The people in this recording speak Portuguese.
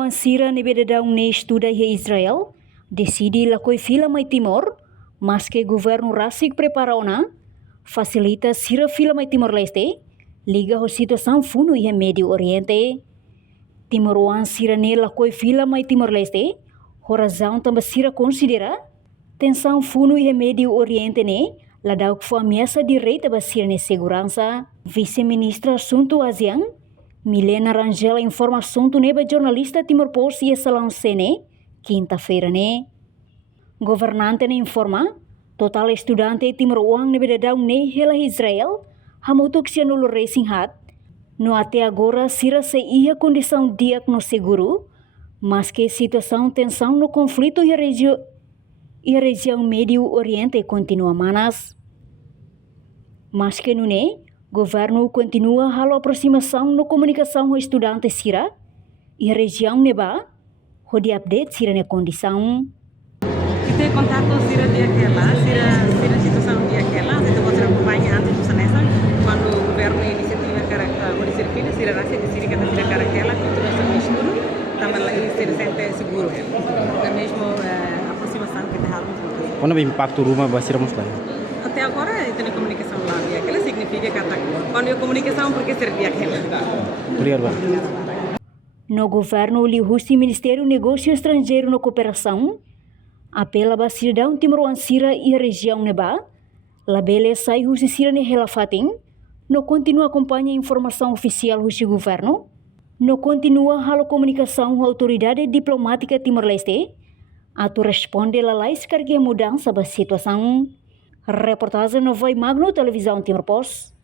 Timor sira ne bedadaung ne estuda e Israel decidi lakoi fila mai Timor, mas que governo rasik prepara ona, facilita sira fila mai Timor-Leste, liga ho situação funu e Médio Oriente. Timor sira ne lakoi fila mai Timor-Leste, ho razão também sira considera tensão funu e Médio Oriente ne, ladau que foi ameaça direita basira ne segurança. Vice-ministra Assunto ASEAN, Milena Rangel informa assunto neba jornalista Timor-Post e Salão Sene, quinta-feira ne. Governante ne informa, total estudante Timor-Uang nebe dadau ne hela Israel, hamutuk sia nulu racing hat, no até agora sira se ia condição diagno seguro, mas que situação tensão no conflito e a região Médio Oriente continua manas. Mas que no ne, governo continua halo aproximação no comunicação com estudante sira e a região neba, ho di update sira ne condição. Kita contato sira dia aquela, sira situação dia aquela, kita pode acompanhar antes do sanessa, quando o governo iniciativa cara pode ser filho, sira rasa de sira kata sira cara aquela, tudo essa mistura, também lá sira sente seguro, é mesmo aproximação que kita harus. Qual é o impacto rumah basira muslim? Até agora tem comunicação lá, dia aquela significa kata quando a comunicação porque ser dia aquela. Obrigado, Bang. No governo li husi Ministério Negócio Estrangeiro no Cooperação, apela ba cidadão Timor sira e a região neba, labele sai husi sira ne helafating, no continua acompanha informação oficial husi governo, no continua halo comunicação com autoridade diplomática Timor-Leste, atu responde lalai sekarang mudança ba situação. Reportagem no Vai Magno Televisão Timor-Post.